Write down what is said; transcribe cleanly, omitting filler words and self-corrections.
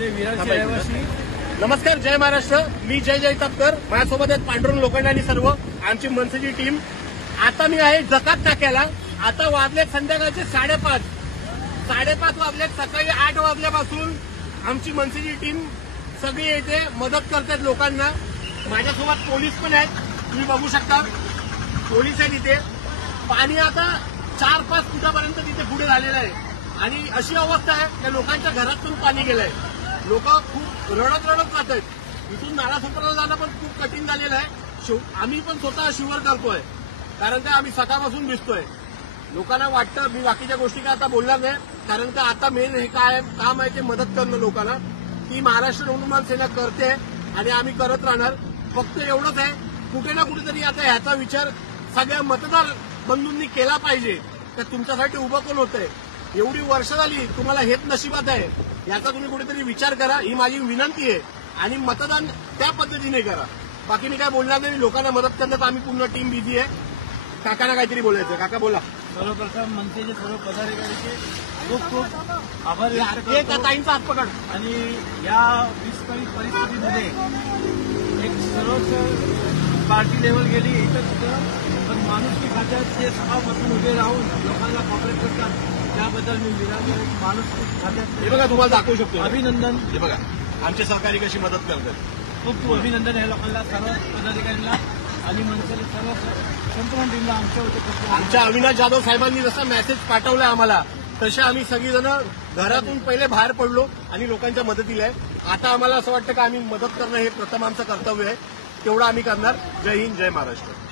विरारचे रहिवासी. नमस्कार, जय महाराष्ट्र. मी जय जैतापकर. माझ्यासोबत आहेत पांडुरंग लोखंडे आणि सर्व आमची मनसेची टीम. आता मी आहे जकात नाक्याला. आता वाजले संध्याकाळचे 5:30 वाजलेत. सकाळी 8 वाजल्यापासून आमची मनसेची टीम सगळी येते, मदत करतात लोकांना. माझ्यासोबत पोलीस पण आहेत, तुम्ही बघू शकता. पोलीस आहेत इथे. पाणी आता 4-5 फुटापर्यंत तिथे पुढे झालेलं आहे आणि अशी अवस्था आहे की लोकांच्या घरातून पाणी गेलंय. लोक खूप रडत जात आहेत. इथून नालासोपाराला जाणं पण खूप कठीण झालेलं आहे. आम्ही पण स्वतः शिवर करतोय, कारण का आम्ही सकाळपासून दिसतोय. लोकांना वाटतं मी बाकीच्या गोष्टी काय आता बोलणार नाही, कारण का आता मेन हे काय काम आहे ते मदत करणं लोकांना. ती महाराष्ट्र नवनिर्माण सेना करते आणि आम्ही करत राहणार. फक्त एवढंच आहे, कुठे ना कुठेतरी आता ह्याचा विचार सगळ्या मतदार बंधूंनी केला पाहिजे तर तुमच्यासाठी उभं कोण होतंय. एवढी वर्ष झाली, तुम्हाला हेच नशिबात आहे, याचा तुम्ही कुठेतरी विचार करा, ही माझी विनंती आहे. आणि मतदान त्या पद्धतीने करा. बाकी मी काय बोलणार नाही. लोकांना मदत करण्यात आम्ही पूर्ण टीम बिझी आहे. काकांना काहीतरी बोलायचं. काका बोला. सर्वप्रथम मनसेचे सर्व पदाधिकाऱ्यांचे खूप खूप आभार व्यक्त एक करतो. ताईंचा हात पकड. आणि या विस्कळीत परिस्थितीमध्ये एक सर्वच पार्टी लेवल गेली इथं तिथं, पण माणुसकी खात्यात जे सकाळपासून उभे राहून लोकांना कॉपरेट करतात त्याबद्दल मी विरार माणुसकी खात्यात हे बघा, तुम्हाला दाखवू शकतो. अभिनंदन. हे बघा, आमचे सहकारी कशी मदत करतात. खूप खूप अभिनंदन या लोकांना, सर्व पदाधिकाऱ्यांना आणि मनसेला सर्व संपूर्ण टीमला आमच्या होते. आमच्या अविनाश जाधव साहेबांनी जसा मेसेज पाठवलाय आम्हाला, तसे आम्ही सगळीजण घरातून पहिले बाहेर पडलो आणि लोकांच्या मदतीला आहे. आता आम्हाला असं वाटतं की आम्ही मदत करणं हे प्रथम आमचं कर्तव्य आहे. तेवढं आम्ही करणार. जय हिंद, जय महाराष्ट्र.